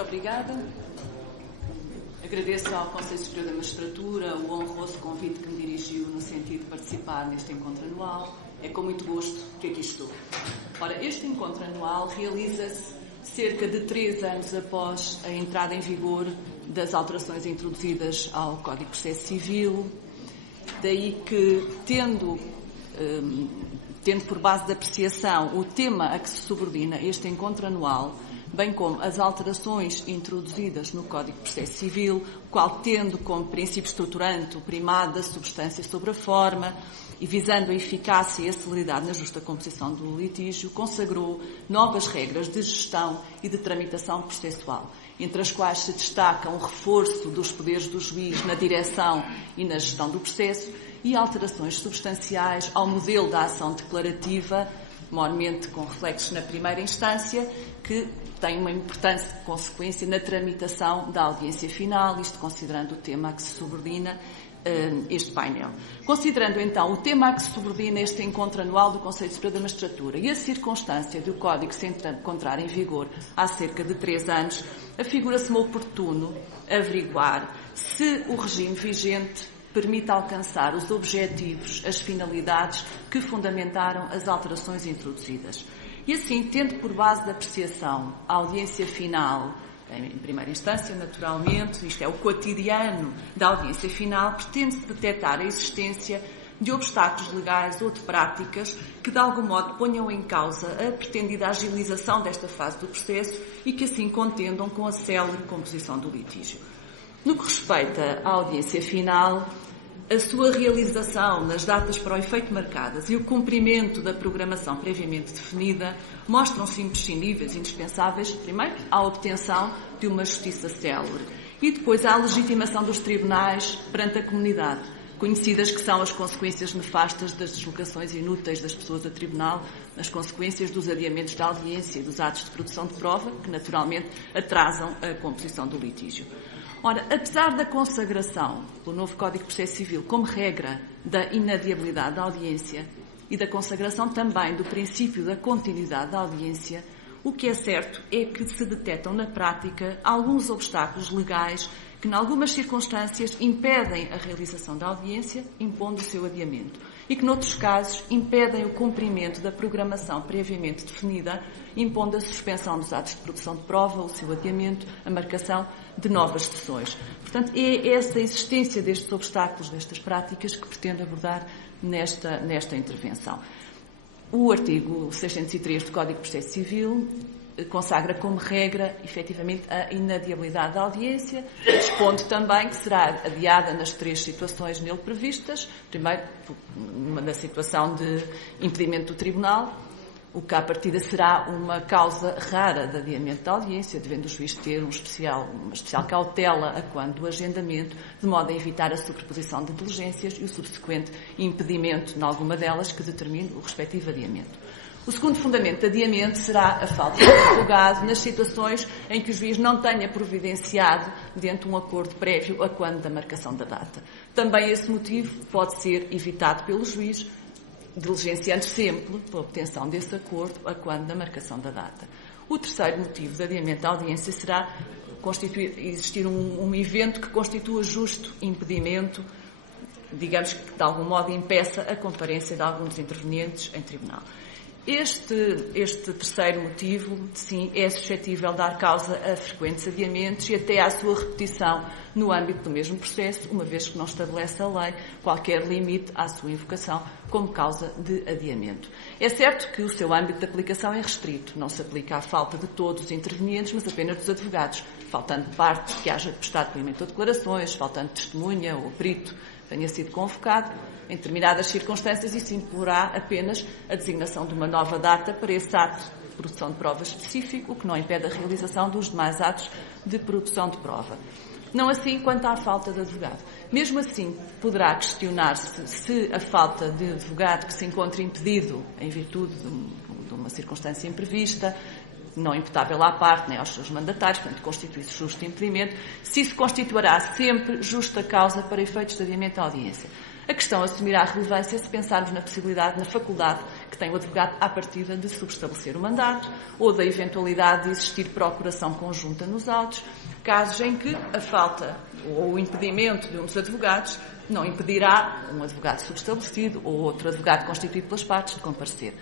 Muito obrigada. Agradeço ao Conselho Superior da Magistratura o honroso convite que me dirigiu no sentido de participar neste encontro anual. É com muito gosto que aqui estou. Ora, este encontro anual realiza-se cerca de 3 anos após a entrada em vigor das alterações introduzidas ao Código de Processo Civil, daí que, tendo por base de apreciação o tema a que se subordina este encontro anual, bem como as alterações introduzidas no Código de Processo Civil, qual tendo como princípio estruturante o primado da substância sobre a forma e visando a eficácia e a celeridade na justa composição do litígio, consagrou novas regras de gestão e de tramitação processual, entre as quais se destaca um reforço dos poderes do juiz na direção e na gestão do processo e alterações substanciais ao modelo da ação declarativa, mormente com reflexos na primeira instância, que tem uma importante consequência na tramitação da audiência final, isto considerando o tema a que se subordina este painel. Considerando, então, o tema a que se subordina este encontro anual do Conselho Superior da Magistratura e a circunstância de o Código se encontrar em vigor há cerca de 3 anos, afigura-se-me oportuno averiguar se o regime vigente permite alcançar os objetivos, as finalidades que fundamentaram as alterações introduzidas. E assim, tendo por base de apreciação a audiência final, em primeira instância, naturalmente, isto é o quotidiano da audiência final, pretende-se detectar a existência de obstáculos legais ou de práticas que, de algum modo, ponham em causa a pretendida agilização desta fase do processo e que, assim, contendam com a célere composição do litígio. No que respeita à audiência final, a sua realização nas datas para o efeito marcadas e o cumprimento da programação previamente definida mostram-se imprescindíveis, indispensáveis, primeiro, à obtenção de uma justiça célere e depois à legitimação dos tribunais perante a comunidade, conhecidas que são as consequências nefastas das deslocações inúteis das pessoas a tribunal, as consequências dos adiamentos da audiência e dos atos de produção de prova, que naturalmente atrasam a composição do litígio. Ora, apesar da consagração pelo novo Código de Processo Civil como regra da inadiabilidade da audiência e da consagração também do princípio da continuidade da audiência, o que é certo é que se detectam na prática alguns obstáculos legais que, em algumas circunstâncias, impedem a realização da audiência, impondo o seu adiamento, e que, noutros casos, impedem o cumprimento da programação previamente definida, impondo a suspensão dos atos de produção de prova, o seu adiamento, a marcação de novas sessões. Portanto, é essa existência destes obstáculos, destas práticas, que pretendo abordar nesta intervenção. O artigo 603 do Código de Processo Civil consagra como regra, efetivamente, a inadiabilidade da audiência, expondo também que será adiada nas 3 situações nele previstas. Primeiro, na situação de impedimento do tribunal, o que à partida será uma causa rara de adiamento da audiência, devendo o juiz ter uma especial cautela a quando do agendamento, de modo a evitar a sobreposição de diligências e o subsequente impedimento, em alguma delas, que determine o respectivo adiamento. O segundo fundamento de adiamento será a falta de advogado nas situações em que o juiz não tenha providenciado dentro de um acordo prévio a quando da marcação da data. Também esse motivo pode ser evitado pelo juiz, diligenciando sempre pela obtenção desse acordo a quando da marcação da data. O terceiro motivo de adiamento da audiência será existir um evento que constitua justo impedimento, digamos que de algum modo impeça a comparência de alguns intervenientes em tribunal. Este terceiro motivo, sim, é suscetível de dar causa a frequentes adiamentos e até à sua repetição no âmbito do mesmo processo, uma vez que não estabelece a lei qualquer limite à sua invocação como causa de adiamento. É certo que o seu âmbito de aplicação é restrito, não se aplica à falta de todos os intervenientes, mas apenas dos advogados, faltando parte que haja de prestar depoimento ou declarações, faltando testemunha ou perito tenha sido convocado. Em determinadas circunstâncias, isso imporá apenas a designação de uma nova data para esse ato de produção de prova específico, o que não impede a realização dos demais atos de produção de prova. Não assim quanto à falta de advogado. Mesmo assim, poderá questionar-se se a falta de advogado que se encontra impedido em virtude de uma circunstância imprevista, não imputável à parte nem aos seus mandatários, portanto, constitui-se justo impedimento, se isso constituirá sempre justa causa para efeitos de adiamento à audiência. A questão assumirá relevância se pensarmos na possibilidade, na faculdade que tem o advogado à partida de subestabelecer o mandato ou da eventualidade de existir procuração conjunta nos autos, casos em que a falta ou o impedimento de um dos advogados não impedirá um advogado subestabelecido ou outro advogado constituído pelas partes de comparecer.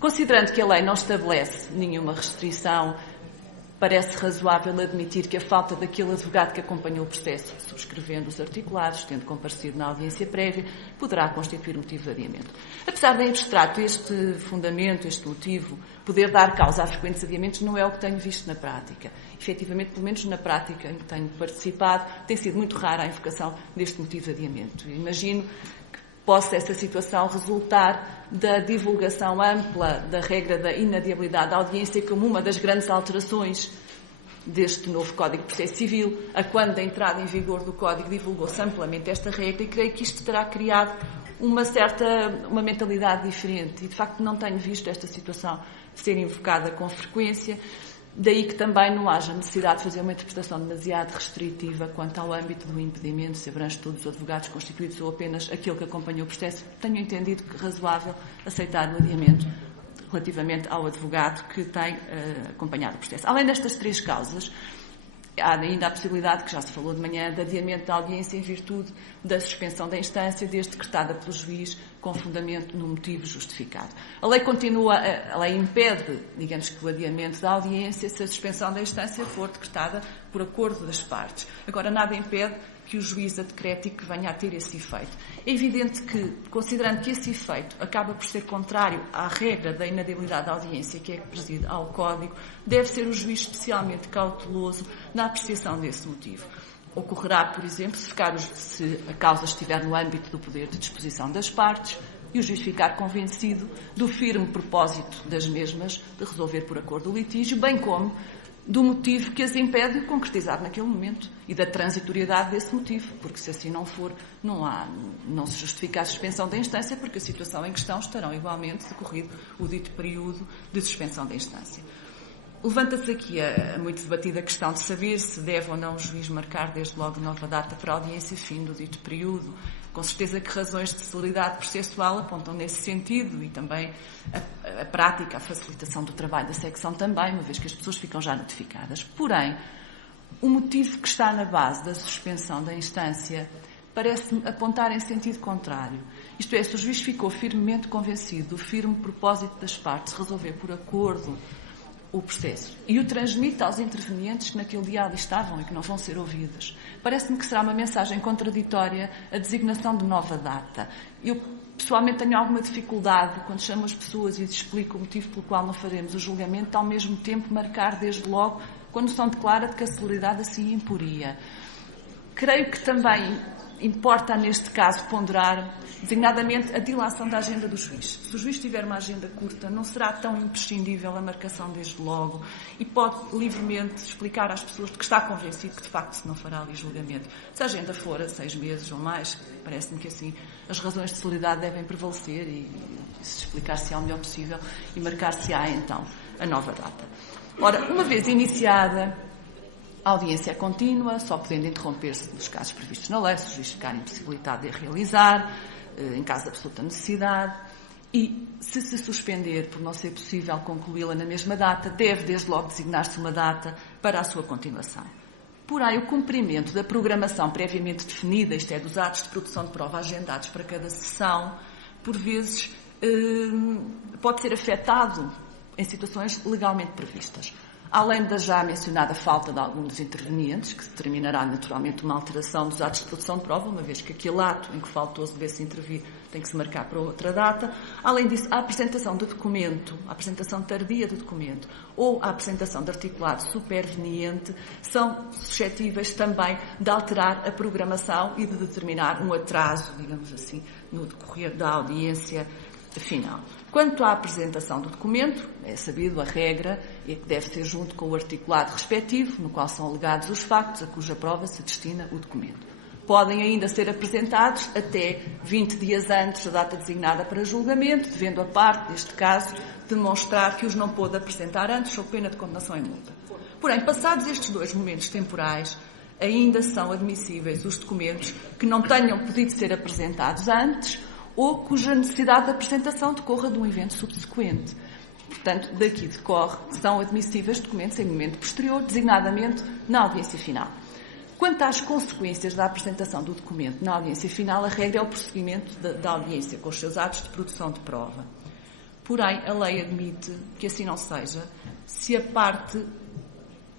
Considerando que a lei não estabelece nenhuma restrição, parece razoável admitir que a falta daquele advogado que acompanhou o processo, subscrevendo os articulados, tendo comparecido na audiência prévia, poderá constituir motivo de adiamento. Apesar de em abstrato este fundamento, este motivo, poder dar causa a frequentes adiamentos, não é o que tenho visto na prática. Efetivamente, pelo menos na prática em que tenho participado, tem sido muito rara a invocação deste motivo de adiamento. Imagino que possa essa situação resultar da divulgação ampla da regra da inadiabilidade da audiência como uma das grandes alterações deste novo Código de Processo Civil, a quando da entrada em vigor do Código divulgou-se amplamente esta regra e creio que isto terá criado uma mentalidade diferente e, de facto, não tenho visto esta situação ser invocada com frequência. Daí que também não haja necessidade de fazer uma interpretação demasiado restritiva quanto ao âmbito do impedimento, se abrange todos os advogados constituídos ou apenas aquele que acompanhou o processo. Tenho entendido que é razoável aceitar o adiamento relativamente ao advogado que tem acompanhado o processo. Além destas três causas, há ainda a possibilidade, que já se falou de manhã, de adiamento da audiência em virtude da suspensão da instância, desde decretada pelo juiz com fundamento no motivo justificado. A lei impede, digamos que o adiamento da audiência se a suspensão da instância for decretada por acordo das partes. Agora, nada impede que o juiz a decrete e que venha a ter esse efeito. É evidente que, considerando que esse efeito acaba por ser contrário à regra da inadiabilidade da audiência, que é que preside ao Código, deve ser o juiz especialmente cauteloso na apreciação desse motivo. Ocorrerá, por exemplo, se a causa estiver no âmbito do poder de disposição das partes e o juiz ficar convencido do firme propósito das mesmas de resolver por acordo o litígio, bem como do motivo que as impede de concretizar naquele momento e da transitoriedade desse motivo, porque se assim não for, não se justifica a suspensão da instância, porque a situação em questão estará igualmente decorrido o dito período de suspensão da instância. Levanta-se aqui a muito debatida questão de saber se deve ou não o juiz marcar desde logo nova data para a audiência fim do dito período. Com certeza que razões de celeridade processual apontam nesse sentido e também a prática, a facilitação do trabalho da secção também, uma vez que as pessoas ficam já notificadas. Porém, o motivo que está na base da suspensão da instância parece-me apontar em sentido contrário. Isto é, se o juiz ficou firmemente convencido do firme propósito das partes resolver por acordo o processo e o transmite aos intervenientes que naquele dia ali estavam e que não vão ser ouvidos, parece-me que será uma mensagem contraditória a designação de nova data. Eu, pessoalmente, tenho alguma dificuldade, quando chamo as pessoas e lhes explico o motivo pelo qual não faremos o julgamento, ao mesmo tempo marcar desde logo, quando são declara de que a celeridade assim imporia. Creio que também importa, neste caso, ponderar, designadamente, a dilação da agenda do juiz. Se o juiz tiver uma agenda curta, não será tão imprescindível a marcação desde logo e pode livremente explicar às pessoas de que está convencido que, de facto, se não fará ali julgamento. Se a agenda for a 6 meses ou mais, parece-me que, assim, as razões de celeridade devem prevalecer e se explicar-se-á o melhor possível e marcar-se-á, então, a nova data. Ora, uma vez iniciada, a audiência é contínua, só podendo interromper-se nos casos previstos na lei, se o juiz ficar impossibilitado de a realizar, em caso de absoluta necessidade, e se suspender por não ser possível concluí-la na mesma data, deve desde logo designar-se uma data para a sua continuação. Porém, o cumprimento da programação previamente definida, isto é, dos atos de produção de prova agendados para cada sessão, por vezes pode ser afetado em situações legalmente previstas. Além da já mencionada falta de algum dos intervenientes, que determinará naturalmente uma alteração dos atos de produção de prova, uma vez que aquele ato em que faltou devesse intervir tem que se marcar para outra data. Além disso, a apresentação de documento, a apresentação tardia de documento ou a apresentação de articulado superveniente são suscetíveis também de alterar a programação e de determinar um atraso, digamos assim, no decorrer da audiência final. Quanto à apresentação do documento, é sabido a regra é que deve ser junto com o articulado respectivo, no qual são alegados os factos a cuja prova se destina o documento. Podem ainda ser apresentados até 20 dias antes da data designada para julgamento, devendo a parte, neste caso, demonstrar que os não pôde apresentar antes, sob pena de condenação em multa. Porém, passados estes dois momentos temporais, ainda são admissíveis os documentos que não tenham podido ser apresentados antes ou cuja necessidade de apresentação decorra de um evento subsequente. Portanto, daqui decorre que são admissíveis documentos em momento posterior, designadamente na audiência final. Quanto às consequências da apresentação do documento na audiência final, a regra é o prosseguimento da audiência com os seus atos de produção de prova. Porém, a lei admite que assim não seja se a parte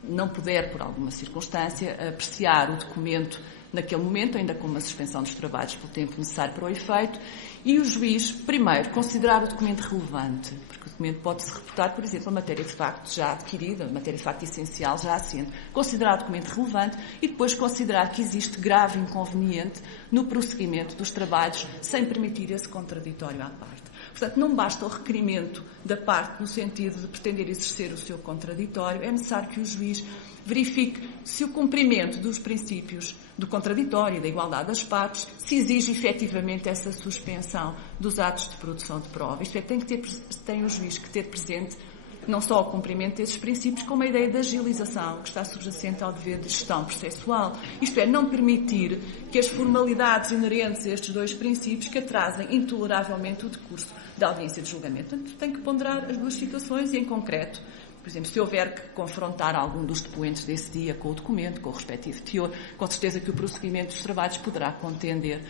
não puder, por alguma circunstância, apreciar o documento naquele momento, ainda com uma suspensão dos trabalhos pelo tempo necessário para o efeito, e o juiz, primeiro, considerar o documento relevante, porque o documento pode-se reportar, por exemplo, a matéria de facto já adquirida, a matéria de facto essencial já assente, considerar o documento relevante e depois considerar que existe grave inconveniente no prosseguimento dos trabalhos sem permitir esse contraditório à parte. Portanto, não basta o requerimento da parte no sentido de pretender exercer o seu contraditório, é necessário que o juiz verifique se o cumprimento dos princípios do contraditório e da igualdade das partes se exige efetivamente essa suspensão dos atos de produção de prova. Isto é, tem o juiz que ter presente não só o cumprimento desses princípios, como a ideia da agilização, que está subjacente ao dever de gestão processual. Isto é, não permitir que as formalidades inerentes a estes dois princípios que atrasem intoleravelmente o decurso da audiência de julgamento. Portanto, tem que ponderar as duas situações e, em concreto, por exemplo, se houver que confrontar algum dos depoentes desse dia com o documento, com o respectivo teor, com certeza que o prosseguimento dos trabalhos poderá contender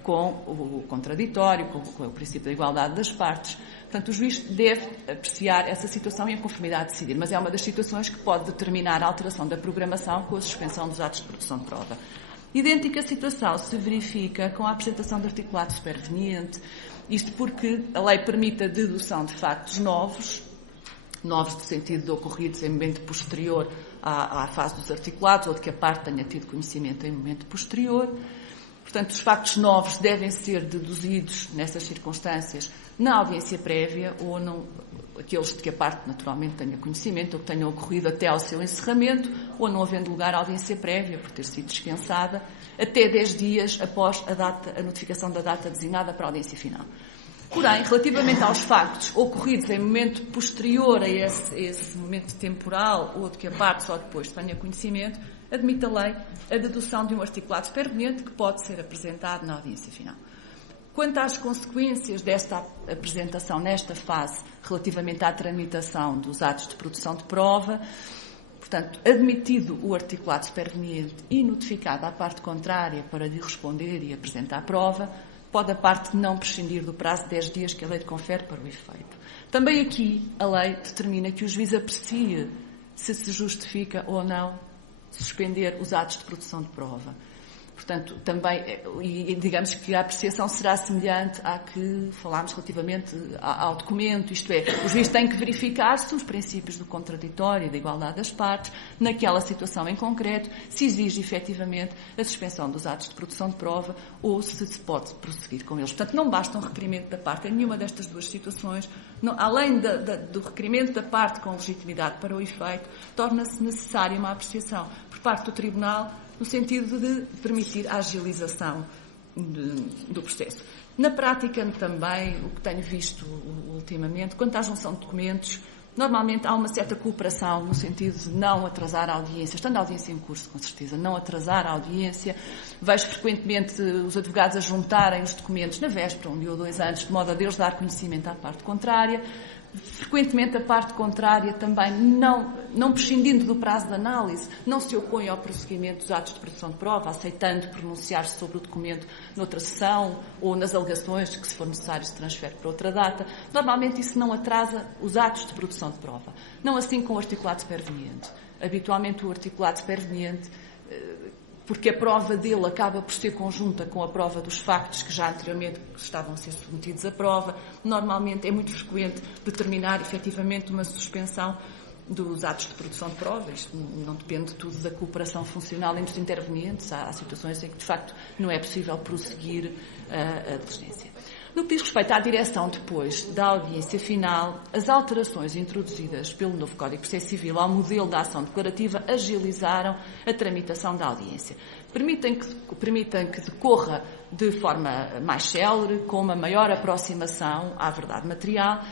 com o contraditório, com o princípio da igualdade das partes. Portanto, o juiz deve apreciar essa situação e, em conformidade, decidir. Mas é uma das situações que pode determinar a alteração da programação com a suspensão dos atos de produção de prova. Idêntica situação se verifica com a apresentação de articulado superveniente, isto porque a lei permite a dedução de factos novos no sentido de ocorridos em momento posterior à fase dos articulados ou de que a parte tenha tido conhecimento em momento posterior. Portanto, os factos novos devem ser deduzidos nessas circunstâncias na audiência prévia ou não, aqueles de que a parte naturalmente tenha conhecimento ou que tenham ocorrido até ao seu encerramento ou não havendo lugar à audiência prévia por ter sido dispensada até 10 dias após a notificação da data designada para a audiência final. Porém, relativamente aos factos ocorridos em momento posterior a esse momento temporal ou de que a parte só depois tenha conhecimento, admite a lei a dedução de um articulado superveniente que pode ser apresentado na audiência final. Quanto às consequências desta apresentação nesta fase relativamente à tramitação dos atos de produção de prova, portanto, admitido o articulado superveniente e notificada a parte contrária para lhe responder e apresentar a prova, pode a parte não prescindir do prazo de 10 dias que a lei lhe confere para o efeito. Também aqui a lei determina que o juiz aprecie se justifica ou não suspender os atos de produção de prova. Portanto, também, e digamos que a apreciação será semelhante à que falámos relativamente ao documento, isto é, o juiz tem que verificar se os princípios do contraditório e da igualdade das partes, naquela situação em concreto, se exige efetivamente a suspensão dos atos de produção de prova ou se pode prosseguir com eles. Portanto, não basta um requerimento da parte em nenhuma destas duas situações, além do requerimento da parte com legitimidade para o efeito, torna-se necessária uma apreciação por parte do Tribunal no sentido de permitir a agilização do processo. Na prática, também, o que tenho visto ultimamente, quanto à junção de documentos, normalmente há uma certa cooperação no sentido de não atrasar a audiência, estando a audiência em curso, com certeza, não atrasar a audiência. Vejo frequentemente os advogados a juntarem os documentos na véspera, um dia ou 2 antes, de modo a Deus dar conhecimento à parte contrária. Frequentemente a parte contrária também, não prescindindo do prazo de análise, não se opõe ao prosseguimento dos atos de produção de prova, aceitando pronunciar-se sobre o documento noutra sessão ou nas alegações que, se for necessário, se transfere para outra data. Normalmente isso não atrasa os atos de produção de prova. Não assim com o articulado superveniente. Habitualmente o articulado superveniente, porque a prova dele acaba por ser conjunta com a prova dos factos que já anteriormente estavam a ser submetidos à prova, normalmente é muito frequente determinar efetivamente uma suspensão dos atos de produção de prova. Isto não depende tudo da cooperação funcional entre os intervenientes. Há situações em que, de facto, não é possível prosseguir a diligência. No que diz respeito à direção depois da audiência final, as alterações introduzidas pelo novo Código de Processo Civil ao modelo da ação declarativa agilizaram a tramitação da audiência. Permitem que decorra de forma mais célere, com uma maior aproximação à verdade material,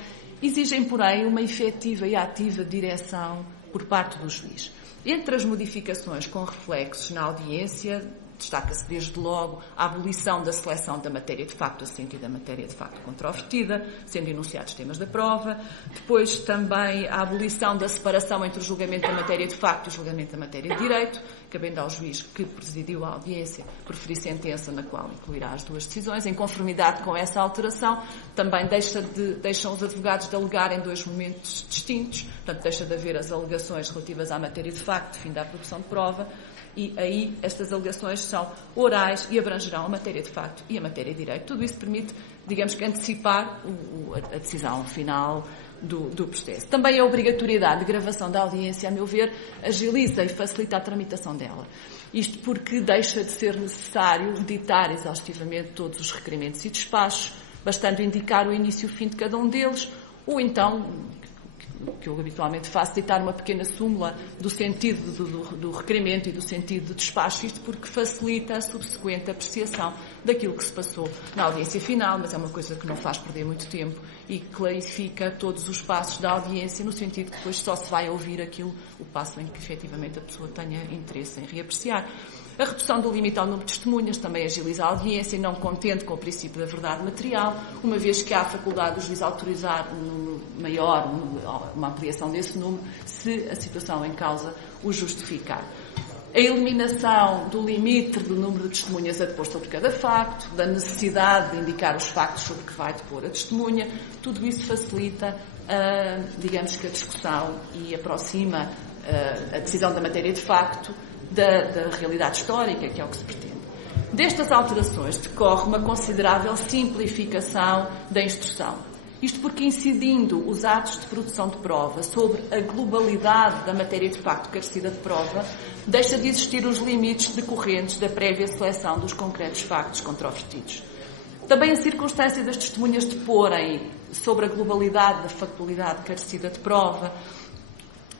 exigem, porém, uma efetiva e ativa direção por parte do juiz. Entre as modificações com reflexos na audiência, destaca-se desde logo a abolição da seleção da matéria de facto assente e da matéria de facto controvertida, sendo enunciados temas da prova. Depois também a abolição da separação entre o julgamento da matéria de facto e o julgamento da matéria de direito, cabendo ao juiz que presidiu a audiência proferir sentença na qual incluirá as duas decisões. Em conformidade com essa alteração, também deixam os advogados de alegar em dois momentos distintos, portanto, deixa de haver as alegações relativas à matéria de facto, fim da produção de prova, e aí estas alegações são orais e abrangerão a matéria de facto e a matéria de direito. Tudo isso permite, digamos que, antecipar a decisão final do processo. Também a obrigatoriedade de gravação da audiência, a meu ver, agiliza e facilita a tramitação dela. Isto porque deixa de ser necessário ditar exaustivamente todos os requerimentos e despachos, bastando indicar o início e o fim de cada um deles, ou então, o que eu habitualmente faço, ditar uma pequena súmula do sentido do requerimento e do sentido do despacho, isto porque facilita a subsequente apreciação daquilo que se passou na audiência final, mas é uma coisa que não faz perder muito tempo e clarifica todos os passos da audiência, no sentido que depois só se vai ouvir o passo em que efetivamente a pessoa tenha interesse em reapreciar. A redução do limite ao número de testemunhas também agiliza a audiência, não contente com o princípio da verdade material, uma vez que há a faculdade do juiz autorizar um número maior, uma ampliação desse número, se a situação em causa o justificar. A eliminação do limite do número de testemunhas a depor sobre cada facto, da necessidade de indicar os factos sobre que vai depor a testemunha, tudo isso facilita, digamos que a discussão e aproxima a decisão da matéria de facto da realidade histórica, que é o que se pretende. Destas alterações decorre uma considerável simplificação da instrução. Isto porque, incidindo os atos de produção de prova sobre a globalidade da matéria de facto carecida de prova, deixa de existir os limites decorrentes da prévia seleção dos concretos factos controvertidos. Também a circunstância das testemunhas deporem sobre a globalidade da factualidade carecida de prova,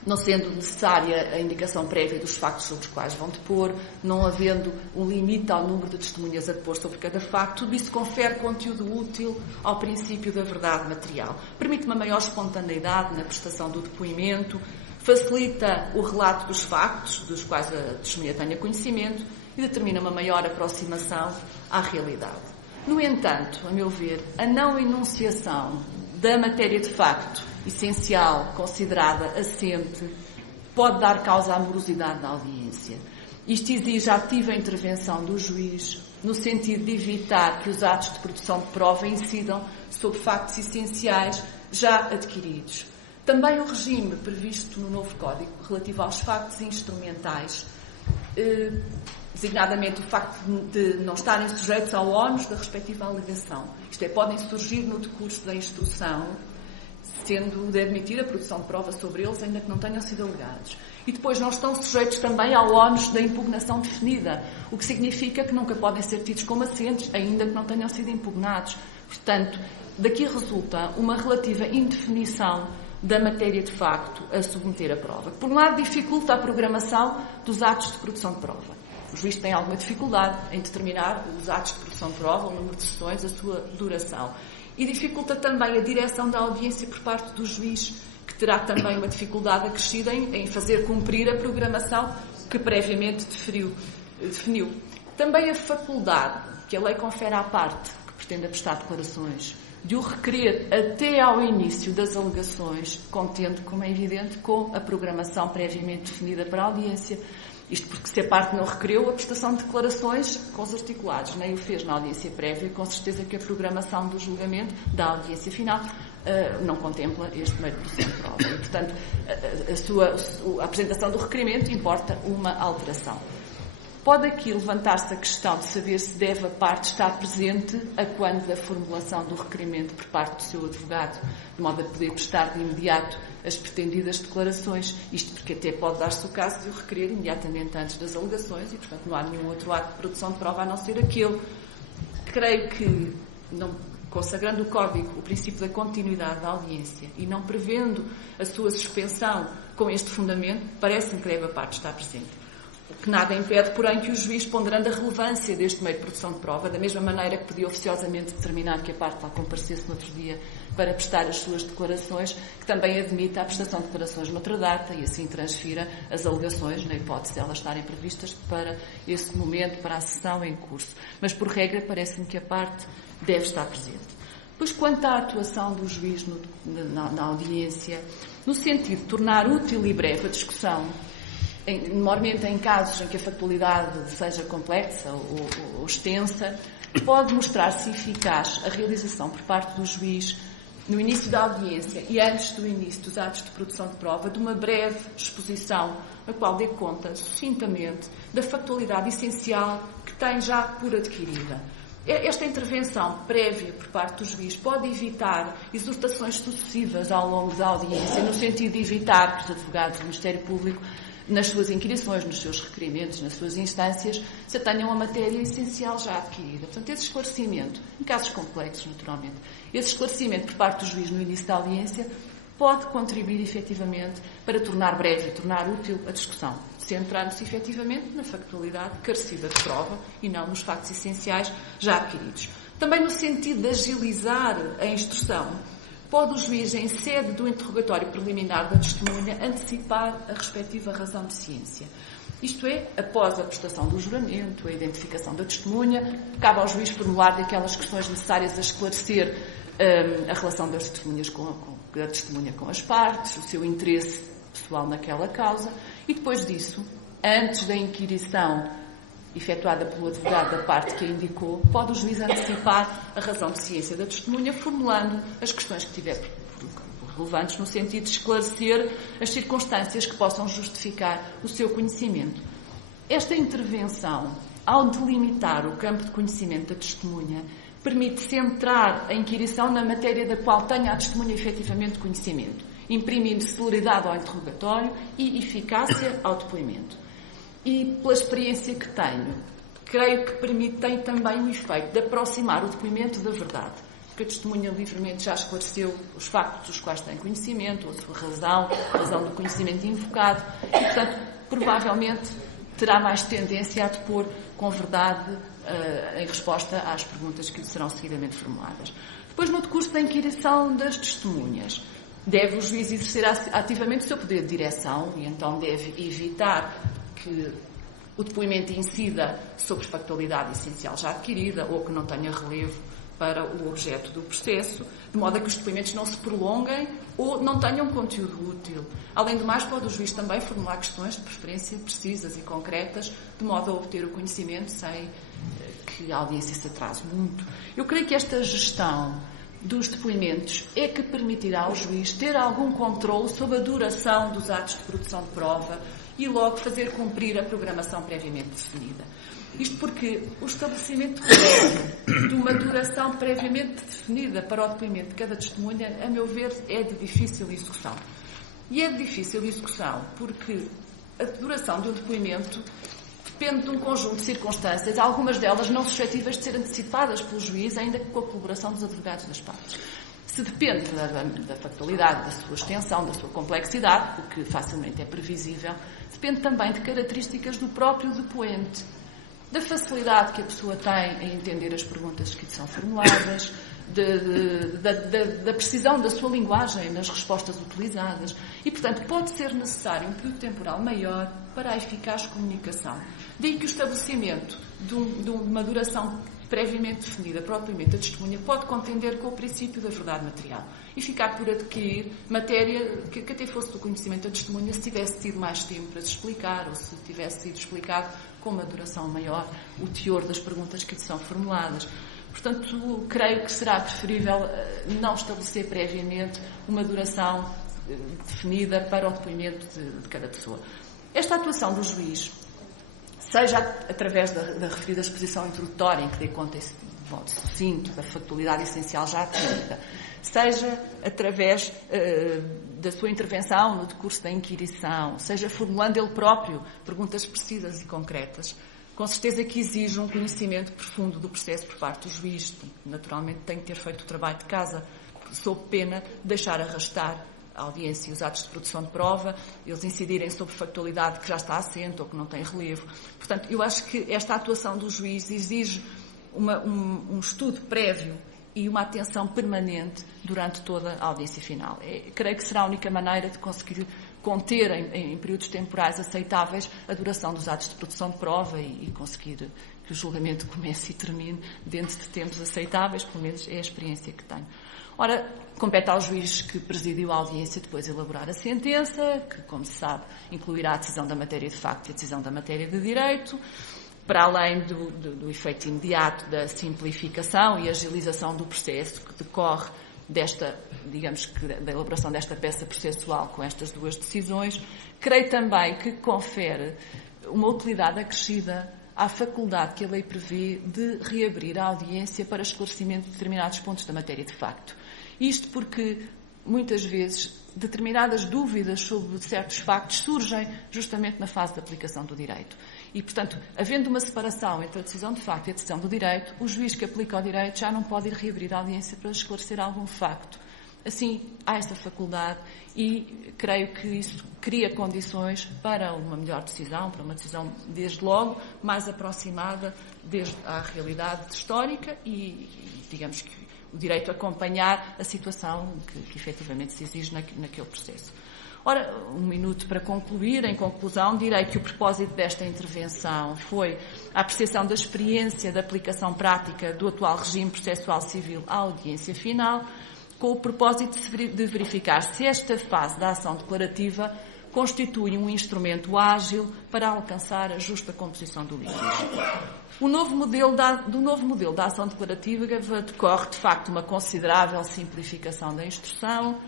não sendo necessária a indicação prévia dos factos sobre os quais vão depor, não havendo um limite ao número de testemunhas a depor sobre cada facto, tudo isso confere conteúdo útil ao princípio da verdade material. Permite uma maior espontaneidade na prestação do depoimento, facilita o relato dos factos dos quais a testemunha tenha conhecimento e determina uma maior aproximação à realidade. No entanto, a meu ver, a não enunciação da matéria de facto essencial, considerada assente, pode dar causa à morosidade da audiência. Isto exige a ativa intervenção do juiz, no sentido de evitar que os atos de produção de prova incidam sobre factos essenciais já adquiridos. Também o regime previsto no novo Código relativo aos factos instrumentais, designadamente o facto de não estarem sujeitos ao ónus da respectiva alegação. Isto é, podem surgir no decurso da instrução, sendo de admitir a produção de prova sobre eles, ainda que não tenham sido alegados. E depois não estão sujeitos também ao ónus da impugnação definida, o que significa que nunca podem ser tidos como assentes, ainda que não tenham sido impugnados. Portanto, daqui resulta uma relativa indefinição da matéria de facto a submeter à prova, que, por um lado, dificulta a programação dos atos de produção de prova. O juiz tem alguma dificuldade em determinar os atos de produção de prova, o número de sessões, a sua duração. E dificulta também a direção da audiência por parte do juiz, que terá também uma dificuldade acrescida em fazer cumprir a programação que previamente definiu. Também a faculdade que a lei confere à parte que pretende prestar declarações de o requerer até ao início das alegações, contente, como é evidente, com a programação previamente definida para a audiência. Isto porque, se a parte não requereu a prestação de declarações com os articulados, nem o fez na audiência prévia, com certeza que a programação do julgamento, da audiência final, não contempla este meio de produção de prova. E, portanto, a apresentação do requerimento importa uma alteração. Pode aqui levantar-se a questão de saber se deve a parte estar presente a quando da formulação do requerimento por parte do seu advogado, de modo a poder prestar de imediato as pretendidas declarações. Isto porque até pode dar-se o caso de o requerer imediatamente antes das alegações e, portanto, não há nenhum outro ato de produção de prova a não ser aquele. Creio que, não consagrando o Código o princípio da continuidade da audiência e não prevendo a sua suspensão com este fundamento, parece-me que deve a parte estar presente. O que nada impede, porém, que o juiz, ponderando a relevância deste meio de produção de prova, da mesma maneira que podia oficiosamente determinar que a parte lá comparecesse no outro dia para prestar as suas declarações, que também admita a prestação de declarações noutra data e assim transfira as alegações, na hipótese de elas estarem previstas para esse momento, para a sessão em curso. Mas, por regra, parece-me que a parte deve estar presente. Pois, quanto à atuação do juiz na audiência, no sentido de tornar útil e breve a discussão, normalmente em casos em que a factualidade seja complexa ou extensa, pode mostrar-se eficaz a realização por parte do juiz, no início da audiência e antes do início dos atos de produção de prova, de uma breve exposição, na qual dê conta, sucintamente, da factualidade essencial que tem já por adquirida. Esta intervenção prévia por parte do juiz pode evitar exortações sucessivas ao longo da audiência, no sentido de evitar que os advogados do Ministério Público, nas suas inquirições, nos seus requerimentos, nas suas instâncias, se atenham a matéria essencial já adquirida. Portanto, esse esclarecimento, em casos complexos, naturalmente, esse esclarecimento por parte do juiz no início da audiência pode contribuir, efetivamente, para tornar breve e tornar útil a discussão, centrando-se, efetivamente, na factualidade carecida de prova e não nos factos essenciais já adquiridos. Também no sentido de agilizar a instrução, pode o juiz, em sede do interrogatório preliminar da testemunha, antecipar a respectiva razão de ciência. Isto é, após a prestação do juramento, a identificação da testemunha, cabe ao juiz formular aquelas questões necessárias a esclarecer a relação das testemunhas da testemunha com as partes, o seu interesse pessoal naquela causa, e depois disso, antes da inquirição efetuada pelo advogado da parte que a indicou, pode o juiz antecipar a razão de ciência da testemunha, formulando as questões que tiver relevantes no sentido de esclarecer as circunstâncias que possam justificar o seu conhecimento. Esta intervenção, ao delimitar o campo de conhecimento da testemunha, permite centrar a inquirição na matéria da qual tenha a testemunha efetivamente conhecimento, imprimindo celeridade ao interrogatório e eficácia ao depoimento. E, pela experiência que tenho, creio que tem também o efeito de aproximar o depoimento da verdade, porque a testemunha livremente já esclareceu os factos dos quais tem conhecimento, a sua a razão do conhecimento invocado, e, portanto, provavelmente terá mais tendência a depor com verdade em resposta às perguntas que lhe serão seguidamente formuladas. Depois, no decurso da inquirição das testemunhas, deve o juiz exercer ativamente o seu poder de direção e então deve evitar que o depoimento incida sobre factualidade essencial já adquirida ou que não tenha relevo para o objeto do processo, de modo a que os depoimentos não se prolonguem ou não tenham conteúdo útil. Além do mais, pode o juiz também formular questões de preferência precisas e concretas, de modo a obter o conhecimento sem que a audiência se atrase muito. Eu creio que esta gestão dos depoimentos é que permitirá ao juiz ter algum controle sobre a duração dos atos de produção de prova e logo fazer cumprir a programação previamente definida. Isto porque o estabelecimento prévio de uma duração previamente definida para o depoimento de cada testemunha, a meu ver, é de difícil execução. E é de difícil execução porque a duração de um depoimento depende de um conjunto de circunstâncias, algumas delas não suscetíveis de ser antecipadas pelo juiz, ainda que com a colaboração dos advogados das partes. Se depende da factualidade, da sua extensão, da sua complexidade, o que facilmente é previsível, depende também de características do próprio depoente, da facilidade que a pessoa tem em entender as perguntas que lhe são formuladas, da precisão da sua linguagem nas respostas utilizadas e, portanto, pode ser necessário um período temporal maior para a eficaz comunicação. Daí que o estabelecimento de uma duração previamente definida propriamente da testemunha pode contender com o princípio da verdade material e ficar por adquirir matéria que até fosse do conhecimento da testemunha se tivesse tido mais tempo para se explicar ou se tivesse sido explicado com uma duração maior o teor das perguntas que lhe são formuladas. Portanto, creio que será preferível não estabelecer previamente uma duração definida para o depoimento de cada pessoa. Esta atuação do juiz, seja através da referida exposição introdutória, em que dê conta de modo sucinto da factualidade essencial já adquirida, seja através da sua intervenção no decurso da inquirição, seja formulando ele próprio perguntas precisas e concretas, com certeza que exige um conhecimento profundo do processo por parte do juiz. Naturalmente tem que ter feito o trabalho de casa, sob pena de deixar arrastar a audiência e os atos de produção de prova, eles incidirem sobre factualidade que já está assente ou que não tem relevo. Portanto, eu acho que esta atuação do juiz exige um estudo prévio e uma atenção permanente durante toda a audiência final. Creio que será a única maneira de conseguir conter em períodos temporais aceitáveis a duração dos atos de produção de prova e conseguir que o julgamento comece e termine dentro de tempos aceitáveis, pelo menos é a experiência que tenho. Ora, compete ao juiz que presidiu a audiência depois elaborar a sentença, que, como se sabe, incluirá a decisão da matéria de facto e a decisão da matéria de direito, para além do efeito imediato da simplificação e agilização do processo que decorre da elaboração desta peça processual com estas duas decisões. Creio também que confere uma utilidade acrescida à faculdade que a lei prevê de reabrir a audiência para esclarecimento de determinados pontos da matéria de facto. Isto porque, muitas vezes, determinadas dúvidas sobre certos factos surgem justamente na fase de aplicação do direito. E, portanto, havendo uma separação entre a decisão de facto e a decisão do direito, o juiz que aplica o direito já não pode ir reabrir a audiência para esclarecer algum facto. Assim, há esta faculdade e creio que isso cria condições para uma melhor decisão, para uma decisão, desde logo, mais aproximada desde à realidade histórica e digamos que o direito a acompanhar a situação que efetivamente se exige naquele processo. Ora, um minuto para concluir. Em conclusão, direi que o propósito desta intervenção foi a apreciação da experiência da aplicação prática do atual regime processual civil à audiência final, com o propósito de verificar se esta fase da ação declarativa constitui um instrumento ágil para alcançar a justa composição do litígio. Do novo modelo da ação declarativa decorre, de facto, uma considerável simplificação da instrução,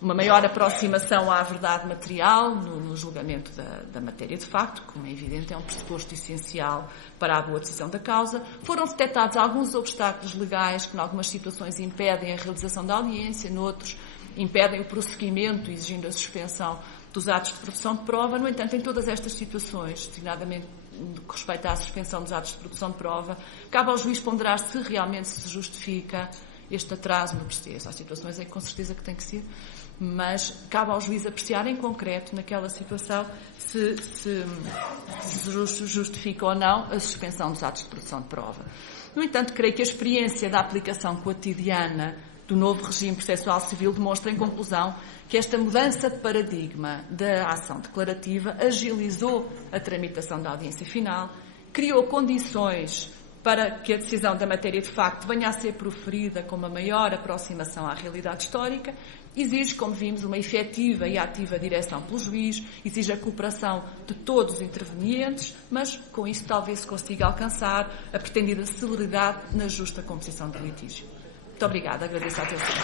uma maior aproximação à verdade material no julgamento da matéria de facto, como é evidente, é um pressuposto essencial para a boa decisão da causa. Foram detectados alguns obstáculos legais que, em algumas situações, impedem a realização da audiência, noutros, impedem o prosseguimento, exigindo a suspensão dos atos de produção de prova. No entanto, em todas estas situações, designadamente no que respeita à suspensão dos atos de produção de prova, cabe ao juiz ponderar se realmente se justifica este atraso no processo. Há situações em que com certeza que tem que ser, mas cabe ao juiz apreciar em concreto, naquela situação, se justifica ou não a suspensão dos atos de produção de prova. No entanto, creio que a experiência da aplicação cotidiana do novo regime processual civil demonstra, em conclusão, que esta mudança de paradigma da ação declarativa agilizou a tramitação da audiência final, criou condições para que a decisão da matéria de facto venha a ser proferida com uma maior aproximação à realidade histórica, exige, como vimos, uma efetiva e ativa direção pelo juiz, exige a cooperação de todos os intervenientes, mas com isso talvez se consiga alcançar a pretendida celeridade na justa composição do litígio. Muito obrigada, agradeço a atenção.